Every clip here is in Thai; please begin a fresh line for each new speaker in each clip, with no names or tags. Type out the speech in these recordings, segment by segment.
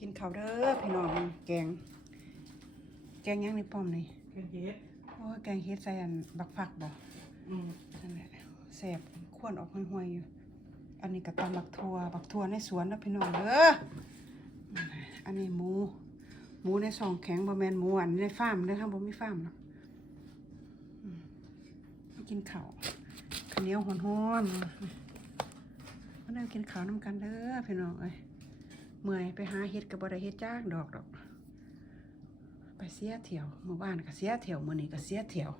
กินข้าวเด้อพี่น้องแกง แกงหยังนี่ป้อมนี่
เป็นเฮ็ด
โอ้ยแกงเฮ็ดใส่อันบักผักบ่
อืม
นั่นแหละแซ่บควนออกห่วยๆอยู่ อันนี้ก็ตำบักทั่วบักทั่วในสวนนะพี่น้องเด้อนั่นแหละอันนี้หมู หมูในซองแข็งบ่แม่นหมูอันในฟาร์มเด้อครับบ่มีฟาร์มหรอกอืมมากินข้าวข้าวเหนียวฮ้อนๆมาเด้อกินข้าวนํกันเด้อพี่น้องเอ้ย เมื่อยไปหาเฮ็ดก็บ่ได้เฮ็ดจ้างดอกดอก ไปเสียเที่ยวเมื่อวานก็เสียเที่ยวมื้อนี้ก็เสียเที่ยว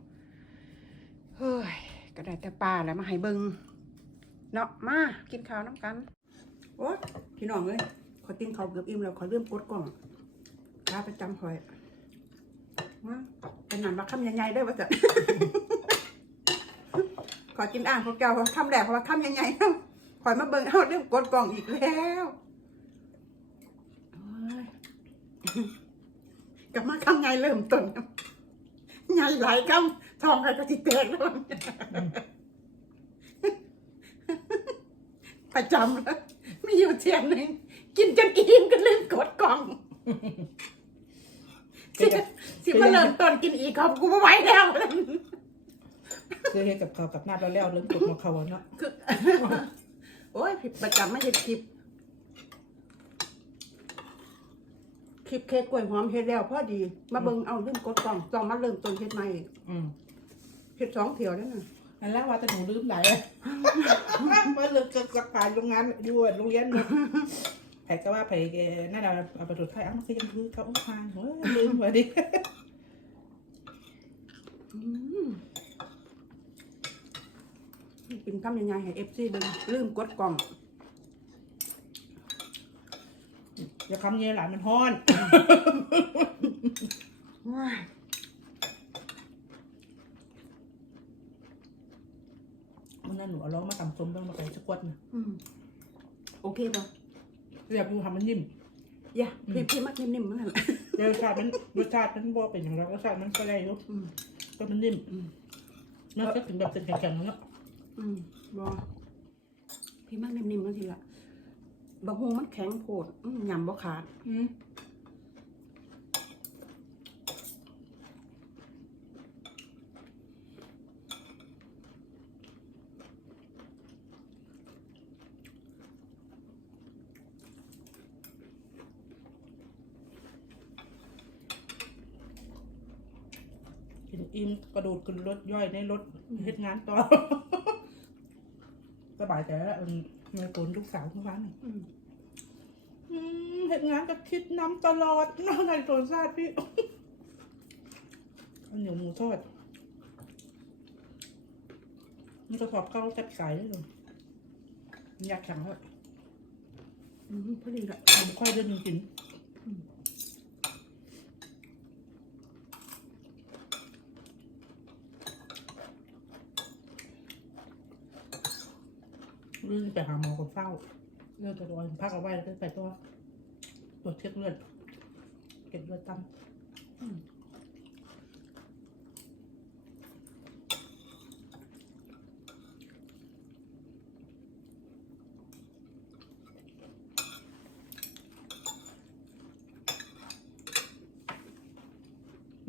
เฮ้ยก็ได้แต่ปลาแล้วมาให้เบิงเนาะมากินข้าวน้ำกัน โอ๊ยพี่น้องเอ้ยขอกินข้าวเกือบอิ่มแล้วขอเริ่มกดกล่องลาประจำข่อยว่าเป็นหนันมาคำใหญ่ๆได้ว่าจะขอกินอ่างพวกเก่าคำแรกเพราะว่าคำใหญ่ๆข่อยมาเบิงเอาเริ่มกดกล่องอีกแล้วโอ้ย กลับมาคำใหญ่เริ่มต้นใหญ่หลายคำทองใครก็ติแตกแล้วประจำเลยมีอยู่เทียนหนึ่งกินจนอิ่มก็ลืมกดกล่องสิสิมาเริ่มต้นกินอีกครับกูไม่ไหวแล้ว
คือเฮ็ดกับข้าวกับน้ำแล้วแล้วเริ่มกดมาเขาเนาะ
คือโอ้ยผิดประจำไม่ใช่คลิป คลิปเค้กกล้วยหอมเฮ็ดแล้วพอดี มาเบิ่งเอาลืมกดกล่องต้องมาเริ่มต้นเฮ็ดใหม่อีก
อืม
เฮ็ดสองเที่ยวแล้วน่ะ
อันแรกว่าแต่หนูลืมไหลอะมาเลิกกับกับการโรงงานอยู่โรงเรียนเนอะไผก็ว่าไผเอ่อนั่นเราเอาไปตรวจไข้อ้าวมันคือยังคือเขาอุ้งพางเฮ้ยลืมพอดี
อืมกินคำยังไงให้เอฟซีเบิ่งลืมกดกล่อง
อย่าคำเยอะหลานมันฮ้อน
ว้าย
มันนั่นหนูเอาล้อมาตำส้มต้องมาใส่สกวดนะ
อืมโอเคป่ะ
เรียกดูทำมันนิ่ม
อย่าพี่พี่มักนิ่มๆเหมือนกัน
รสชาติมันรสชาติมันบ่เป็นอย่างไรรสชาติมันก็ได้อยู่
อืม
ก็มันนิ่ม
อืม
มันก็ถึงแบบเป็นแข็งๆแล้วเนาะ
อืมบอพี่มักนิ่มๆบางทีละ บางฮงมันแข็งโผดอืมยำบ่ขาด
อืมกินอิ่มกระโดดขึ้นรถย่อยในรถเฮ็ดงานต่อ สบายใจแล้วอืมเมื่อตูนลูกสาวเมื่อวานน่ะ
อืม
อืม เฮ็ดงานก็คิดน้ำตลอดน้ำในโซนซาดพี่ข้าวเหนียวหมูทอดนี่ก็สอบเข้าจับสายเลยอยากแข็งแล้ว
อืมพอดีละ
ผมค่อยเดินจริงๆลื่นไปหาหมอคนเฝ้า เลือดกระโดนพักเอาไว้แล้วก็ไปตัวตรวจเช็คเลือดเก็บเลือดตั้ม
อืม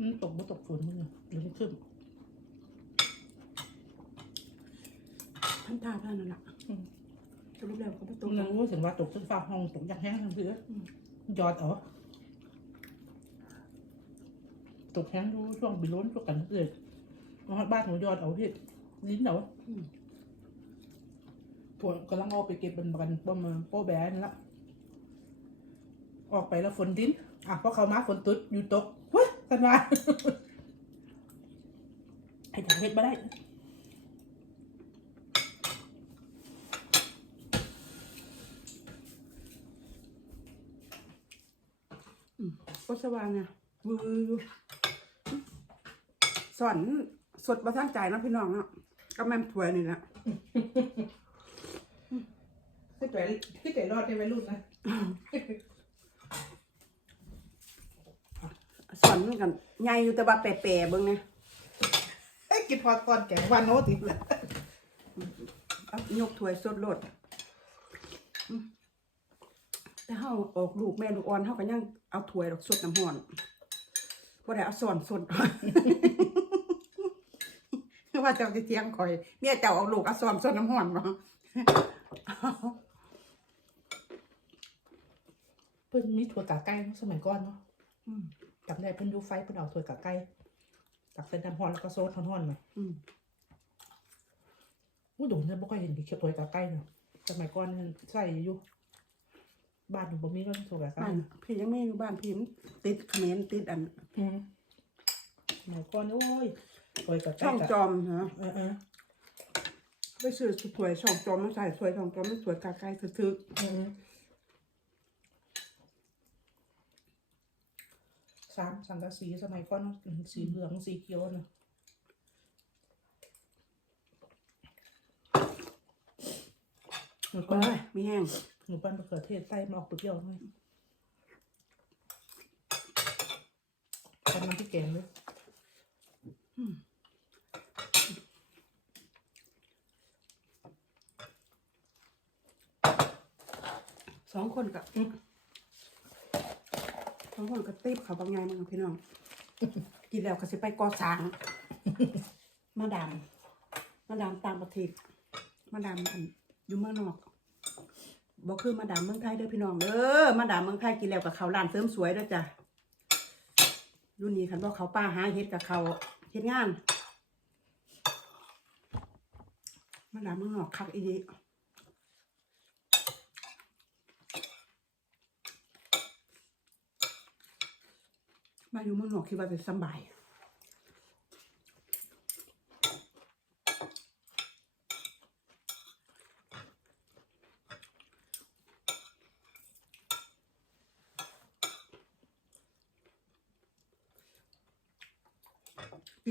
มันตกบ่ตกฝนมึงอะหรือมันขึ้น
ท่านทาท่านนั่นแหละ
อืม
สรุปแล้วเขาไปต
ต
ร
รงงนั้นรู้สึกว่าตกขึ้นฟ้าห้องตกย่างแห้งทั้งเสืออยอดเออตกแห้งรู้ช่วงบิล้นช่วงกันเกิดมาฮอดบ้านหนูยอดเอาพี่ลิ้นเหรอ
อืม
ปวดกำลังออกไปเก็บเป็นกันป้อมาโป้แบนละออกไปแล้วฝนดิ้นอะพอเขามาฝนตุดอยู่ตกเฮ้ยกันว่าไอ้ทางเฮ็ดมาได้
ก็ สว่างไงวือสอนสดประทังใจเนาะพี่น้องเนาะก็แม่นถวยนี่แหละ
ขึ้นใจขึ้นใจรอดได้ไหมลูกนะ
สอนมันกันใหญ่อยู่แต่ว่าแปรๆเบิ่งเนี่ย
ไอ้กินพอก่อนแกงวันโน้ติเลย
เอายกถ้วยสดโลดอืม แต่เฮาออกลูกแม่ลูกอ่อนเฮาก็ยังเอาถ้วยดอกสดน้ำร้อนบ่ได้เอาซ่อนสดว่าเจ้าสิเถียงข่อยเมียเจ้าเอาลูกเอาซ่อนสดน้ำร้อนบ่
เพิ่นมีถั่วกาไก่เนอะสมัยก่อนเนาะ
อืม
จำได้เพิ่นดูไฟเพิ่นเอาถั่วกาไก่ตักใส่น้ำร้อนแล้วก็โซดร้อนๆมา
อืม
อู้โดนเนี่ยบ่ค่อยเห็นถั่วกาไก่เนาะสมัยก่อนเนี่ยใส่อยู่ บ้านหนูบ่มีก็ถั่วกาไก่
บ้านพี่ยังไม่อยู่บ้านพี่มันติดเขมรติดอัน
อืมสมัยก่อนโอ้ยถั่วกาไก่
ช่องจอมนะ
เออเออ
ไปซื้อถ้วยช่องจอมมาใส่ถ้วยช่องจอมมันสวยกาไก่ทึก
เออสามสังกะสีสมัยก่อนเนอะสีเหลืองสีเขียวเนาะหนู
ๆ
ปั้
โอ้
น
ยมีแห้ง
หนูปั้นมะเขือเทศใส่มันออกเปรี้ยวๆหน่อยทำน้ำพริกแกงเลย
สองคนกับสองคนกับติบเขาบางไงมึงพี่น้อง กินแล้วก็สิไปก่อสร้าง มาดาม มาดามตางประเทศมาดามอันอยู่เมืองนอก บอกคือมาดามเมืองไทยเด้อพี่น้องเด้อมาดามเมืองไทยกินแล้วกับเขาวร้านเสริมสวยด้อจ้ะรุ่นนี้คันบอกเขาป้าหาเฮ็ดกับเขาเฮ็ดงาน มาดามเมืองนอกคักอีดีมาอยู่เมืองนอกคิดว่าจะสบาย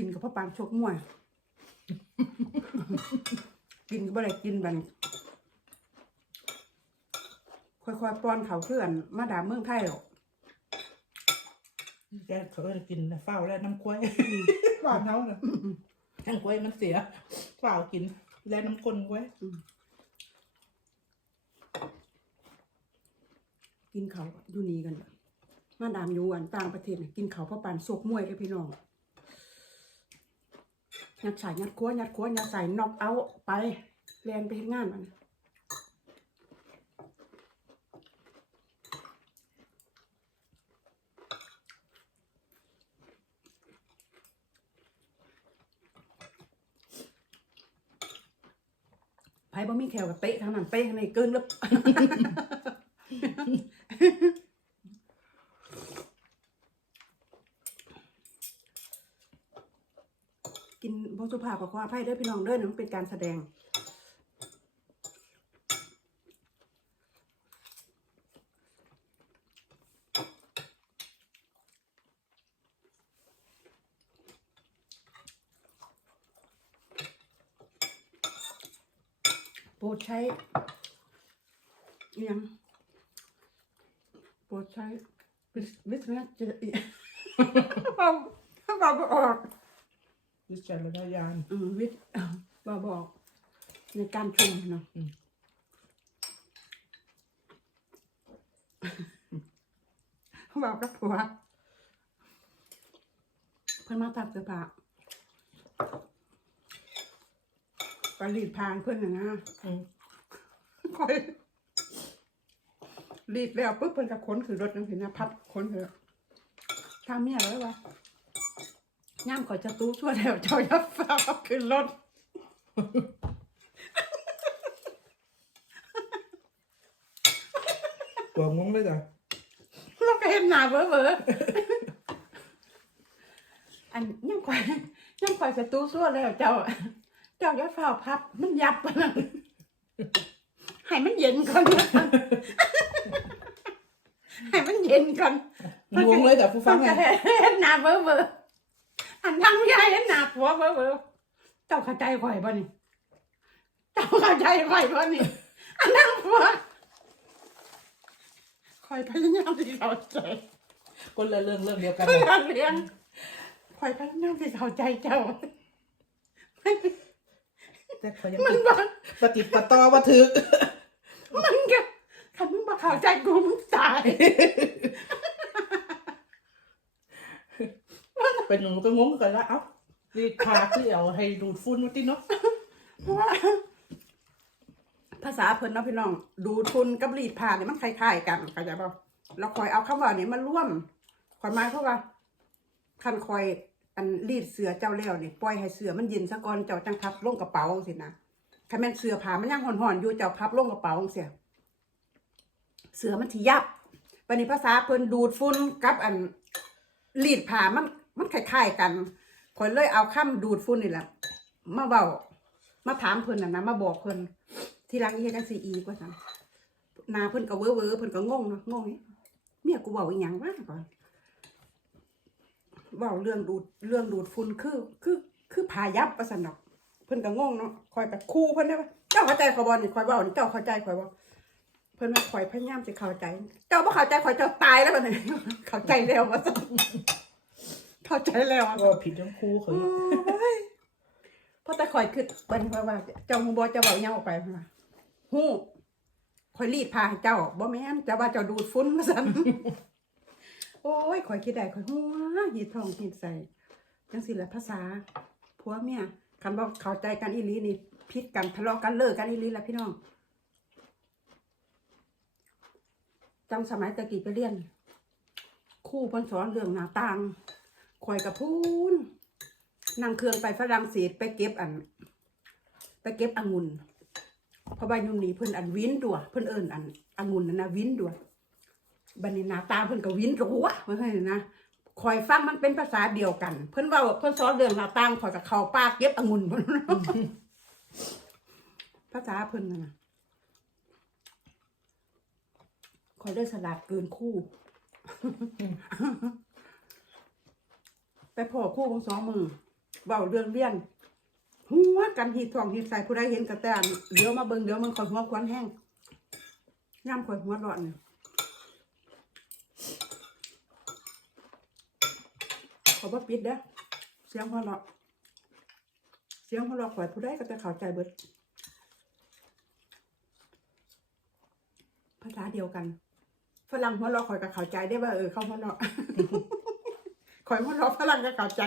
กินกับพ่อปานชกมวย กินก็บ่ได้กินบัดนค่อยๆป้อนเขาเพื่อน มาดามเมืองไทยหรอก
แกเขาก็จะกินเฝ้าและน้ำกล้วยหวานเท่าเลยน้ำกล้วยมันเสียเฝ้ากิน และน้ำข้นกล้วย
กินเขาวอยู่นี่กัน มาดามอยู่อันต่างประเทศน่ะกินเขาวพ่อปานโศกมวยเลยพี่น้อง ยัดใส่ยัดคัวยัดคัวยัดใส่นอกเอาไปแลนไปเฮ็ดงานมันไผบ่มีแขวกับเตะทางนั้นเตะทางนี้เกินแล้ว กินบสุภาพกับความอภัยเด้อพี่น้องเด้อนะมันเป็นการแสดง โปรดใช้อิหยังโปรดใช้วิสวิสนะจะเอาเอาบอกออก
วิจารณญาณ
อืมวิทย์บอบอกในการชมเนาะ
อืม
บอกกับผัวเพิ่นมาตัดเสื้อผ้าไปรีดพางเพื่อนน่ะนะ
อืม
คอยรีดแล้วปุ๊บเพิ่นก็ขนคือรถนังสินะพับขนคือทางเมียเลยวะ ย่ามข่อยจะตู้ชั่วแล้วเจ้ายับฟ้าเอาขึ้นรถ
ตัวงงเลยจ้ะ
เราก็เห็นหน้าเบ้อเบ้ออันย่ำข่อยย่ำข่อยจะตู้ชั่วแล้วเจ้า เจ้ายับฟ้าพับ มันยับไปแล้วให้มันเย็นก่อนให้มันเย็นก่อน
งงเลยจ้ะผู้ฟั
ฟั
ง
ง
ไง
จะเห็นหน้าเบ้อเบ้อ อันทั้งยายเห็นหน้าผัวเบ้อเบ้อเจ้าเข้าใจข่อยบ่นี่เจ้าเข้าใจข่อยบ่นี่อันนั้นผัวข่อยพยายามที่เข้าใจ
คนละเรื่องเรื่องเดียวกัน
เพื่อนเลี้ยงข่อยพยายามที่เข้าใจเจ้า
แต่เขายัง
มันบอก
ปฏิดปะตอว่าถึก
มันก็คันมึงบอกเข้าใจกูมึงตาย
เป็นหนูก็งงกันละเอ้ารีดพาคือเอาให้ดูดฝุ่นมาติเนาะ
เพราะว่าภาษาเพิ่นเนาะพี่น้อง ดูทุนกับรีดผ้าเนี่ยมันคล้ายๆกันเข้าใจป่ะเราคอยเอาคำว่าเนี่ยมาร่วมคอยหมายเพราะว่าคันคอยอันรีดเสือเจ้าแล้วนี่ปล่อยให้เสือมันเย็นซะก่อนเจ้าจังพับลงกระเป๋าสินะถ้าแม่นเสือผ้ามันยังห่อนๆอยู่เจ้าพับลงกระเป๋าเสียเสือมันสิยับวันนี้ภาษาเพิ่นดูดฝุ่นกับอันรีดผ้ามัน มันคล้ายๆกันคอยเลยเอาคำดูดฝุ่นนี่แหละมาเว้ามาถามเพิ่นน่ะนะมาบอกเพิ่นทีหลังอีเฮ็ดจังซี่อีกว่าซั่นนาเพิ่นก็เว้อเว้อเพิ่นก็งงเนาะงงนี่เมียกูเว้าอีหยังวะก่อนเว้าเรื่องดูดเรื่องดูดฝุ่นคือ คือ คือพายับว่าซั่นดอกเพิ่นก็งงเนาะคอยแบบคู่เพิ่นได้ว่าเจ้าเข้าใจข่อยบ่นี่ข่อยเว้านี่เจ้าเข้าใจข่อยบ่เพิ่นว่าข่อยพยายามสิเข้าใจ เจ้าบ่เข้าใจข่อยเจ้าตายแล้วบัดนี้เข้าใจแล้วว่าซั่น เข้าใจแล้วว่า
ก็ผิดทั้งคู่เขา
โอ้ยเพราะแต่คอยคือบันว่าว่า เจ้าฮูบอเจ้าเบาเงาออกไปพุ่นว่าฮู้คอยรีดพาให้เจ้าบ่แม่นเจ้าว่าเจ้าดูดฟุ้นมาซั่นโอ้ยคอยคิดได้คอยหัวหีดทองหีดใส่จังสิแหละภาษาผัวเมียคันบ่เข้าใจกันอีหลีนี่พิษกันทะเลาะกันเลิกกันอีหลีแหละพี่น้องจำสมัยตะกี้ไปเรียนครู่เพิ่นสอนเรื่องหน้าต่าง คอยกับพูนนั่งเครื่องไปฝรั่งเศสไปเก็บอัน ไปเก็บองุ่นเพราะว่ายู่นี่เพิ่นอันวินตัวเพิ่นเอิ้นอันองุ่นนั่นนะวินตัวบัดนี้นาตาเพิ่นก็วินตัววะว่าให้นะคอยฟังมันเป็นภาษาเดียวกัน เพิ่นว้าเพิ่นสอนเรื่องหน้าต่างคอยกับเขาปากเก็บองุ่นเพิ่นภาษาเพิ่นนะนะคอยได้สลัดเกินคู่ ไปพอคู่ของสองมือเบาเรื่องเรียนหัวกันหีดทองหีดใส่ผู้ใดเห็นกระแตนเดี๋ยวมาเบิ่งเดี๋ยวมันคอหัวควันแห้งย่ำคอยหัวร้อนเนี่ยขอบ่ปิดเด้อเสียงหัวเราะเสียงหัวเราะข่อยผู้ใดก็จะเข้าใจเบิดภาษาเดียวกันฝรั่งหัวเราะข่อยก็เข้าใจได้ว่าเออเข้าหัวเราะ ข่อยหัวเราะฝรั่งก็เข้าใจ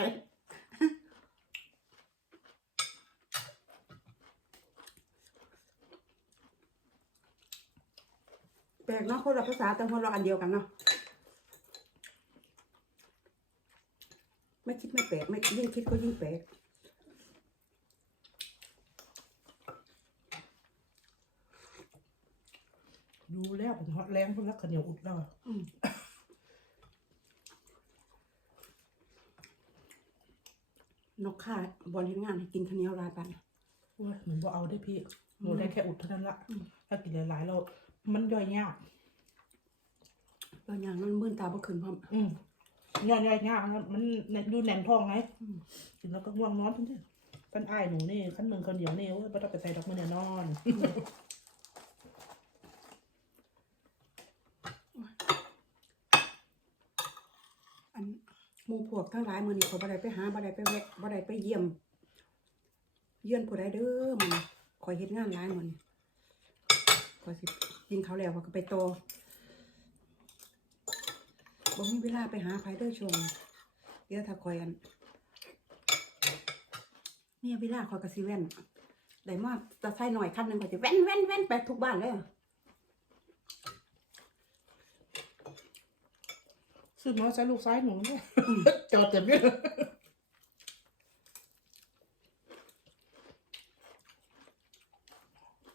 แปลกเนาะคนละภาษาแต่หัวเราะอันเดียวกันเนาะไม่คิดไม่แปลกไม่ยิ่งคิดก็ยิ่งแปลก
ดูแล้วผมฮอตแรงเพิ่นรักขันเหนียวอุดแล้วอะ
นกข่าบอลเห็นงานให้กินข้าวเหนียวรายปัน
โอ้ยหนูบ่เอาได้พี่หนูได้แค่อุดเท่านั้นละถ้ากินหลายๆเรา มันย่อยยาก
บางอย่างมันมื่นตาบ่ขึ้นพร้อม
อืมย่อยย่อยยากนะมันดูแหนมทองไงกินแล้วก็ง่วงนอนทั้งที่กันอ้ายหนูนี่ขั้นหนึ่งคนเดียวนี่โอ้ยไม่ต้องไปใส่ดอกมันเนี่ยนอน
อันห มู่พวกทั้งหลายมือนี้เขาบ่ได้ไปหาบ่ได้ไปแวะบ่ได้ไปเยี่ยม เยี่ยนผู้ใดเด้อมื้อนี้ขอยเฮ็ดงานหลายมื้อนี้ขอยสิกินข้าแล้วข้อยก็ไปโตบ่มีเวลาไปหาไผเด้อช่วงนี้เดี๋ยวถ้าคอยอันเนี่ยเวลาคอยก็สิแว่นได้มาจะใช้หน่อยคันหนึ่งก็สิแว่นแว่นแว่นไปทุกบ้านเลย
ซื้อมาใส่ลูกซ้ายหนูเนี่ยจอดเต็มเลย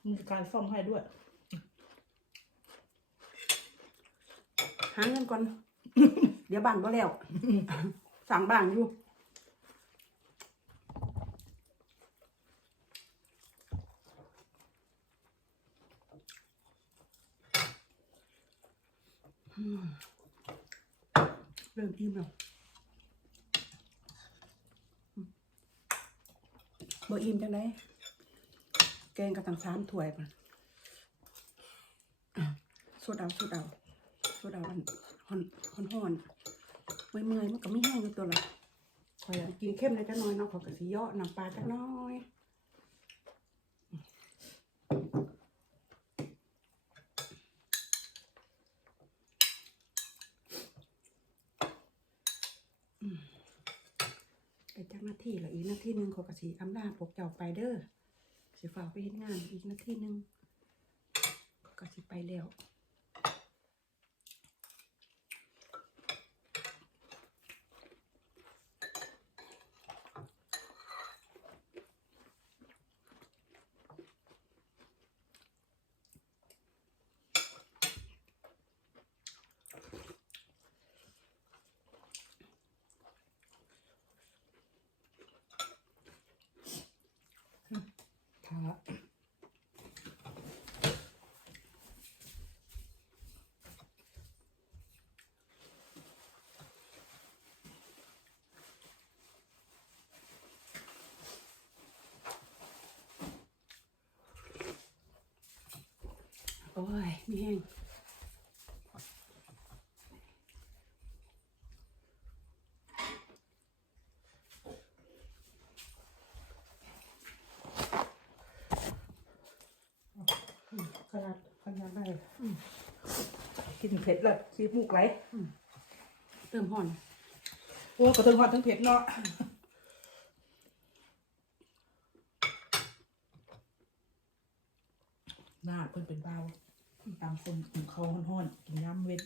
มีการซ่อมให้ด้วย
หาเงินก่อน เดี๋ยวบ้านบ่แล้ว สั่งบ้านอยู่ อืม เริ่มอิ่มแล้วบ่อิ่มจังไดแกงกระตังสามถ้วยมันสดเอาสดเอาสดเอาอันหอนหอนหอนเมื่อยเมื่อยมันก็ไม่แห้งอยู่ตัวละคอยกินเข้มเลยจักหน้อยเนาะขอยกะสิเยาะน้ำปลาจักหน้อย จักนา ทีหนึ่งขอก็สิอำลาพวกเจ้าไปเด้อสิฝาไปเห็นงานอีกนาทีหนึ่งขอก็สิไปแล้ว
ค่ะ
โอ้ยมีแห้ง
ขนาดขนาดได้กินเผ็ดแล้วขี้มูกไหล
เติมห่อน
โอ้กระเทิงหอดทั้งเผ็ดเนาะ หน้าเพิ่นเป็นเบาตามคนกินเขาวห้อนๆกินย่ำเวท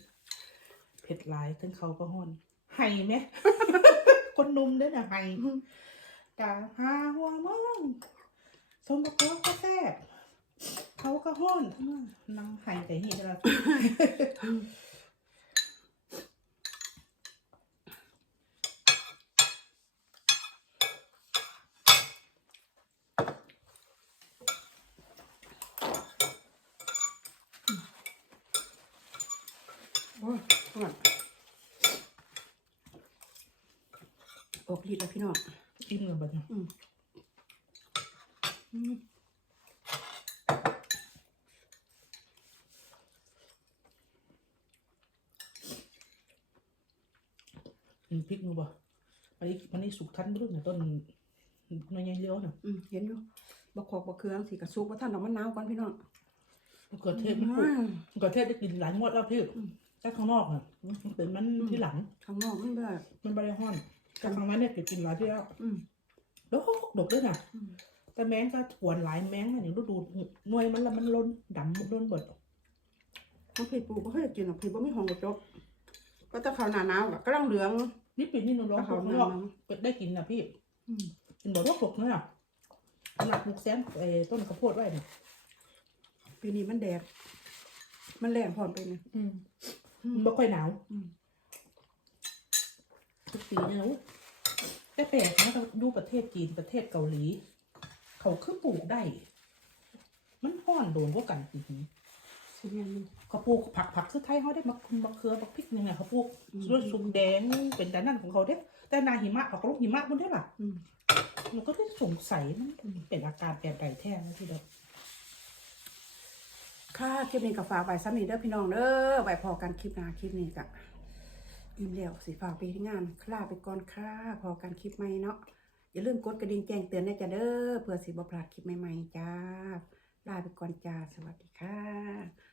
เผ็ดหลายทั้งเขาก็ห้อนไห้ไหม คนนุ่มเด้อน่ะไห้ตาหาหัวมึงสมกับตัวก็แซ่บเขาก็ห้อนทั้งนั้นนั่งไห้แต่นี่แต่ละ
โอ้ยหอนออกฤทธิ์แล้วพี่น้อง
อิ่มเลยบัดนี้
อืมอืม
มีพริกนูบ่อันนี้มันนี่สุกทันไม่รู้เนี่ยต้นน้อยใหญ่เดียวน่ะ
อืมเห็นอยู่บักขอกบักเครื่องสีกระซุกว่ท่านเอามันหนาวก่อนพี่น้อง
มะเขือเทศมันปลูกมะเขือเทศได้กินหลายงวดแล้วพี่ แต่ข้างนอกน่ะมันเป็นมันที่หลัง
ข้างนอกมันแบบ
มันบริห้อนแต่ข้างในเนี่ยเก็บกินหลายที่แล้ว
อืม
ดกดกด้วยน่ะ
อืม
แต่แมงก็หวนหลายแมงน่ะอย่างดูดูหน่วยมันละมันล้นดำล้นเบิด
มันผิดปลูกก็เคยกินหรอกผิดว่าไม่หองกระจกก็จะข้าวหนาหนาวอะก็ร่างเหลือง
นี่ปีนี้หนูร้อง
ข้าว
ข้าง
หนาน
อก
หนาว
ก็ได้กินนะพี่
อืม
กินบ่ดกดกเนี่ยขนาดปลูกแซมไอ้ต้นข้าวโพดไว้เนี่ย
ปีนี้มันแดดมันแรงพร้อมไปเนี่ย
อื มมันบ่ค่อยหนาว
อืม
ทุกปีเนี่ยนะอุ๊ยแต่แปลกนะดูประเทศจีนประเทศเกาหลี เขาคือปลูกได้ มันห้อนโดนกว่ากันจริง
สิเรียนมัน
ๆเขาปลูกผักผักคือไทยเขาได้มะคุมมะเขือมะพริกยังไงเขาปลูก
อืม
ส่วนสุกแดงเป็นแต่นั่นของเขาเด้ แต่นาหิมะเขาก็ลงหิมะบนได้ล่ะ
อืม
มันก็ได้สงสัยมันเป็นอาการแปลกใดแท้นะที่เดียว
ค่ะคลิปนี้ก็ฝากไว้ซ้ำนี้เด้อพี่น้องเด้อไว้พอกันคลิปหน้าคลิปนี้ก็อิ่มแล้วสีฝากไปที่งานคลาไปก่อนค่ะพอกันคลิปใหม่เนาะอย่าลืมกดกระดิ่งแจ้งเตือนนะจ๊ะเด้อเพื่อสีบ่พลาดคลิปใหม่ๆจ้าลาไปก่อนจ้าสวัสดีค่ะ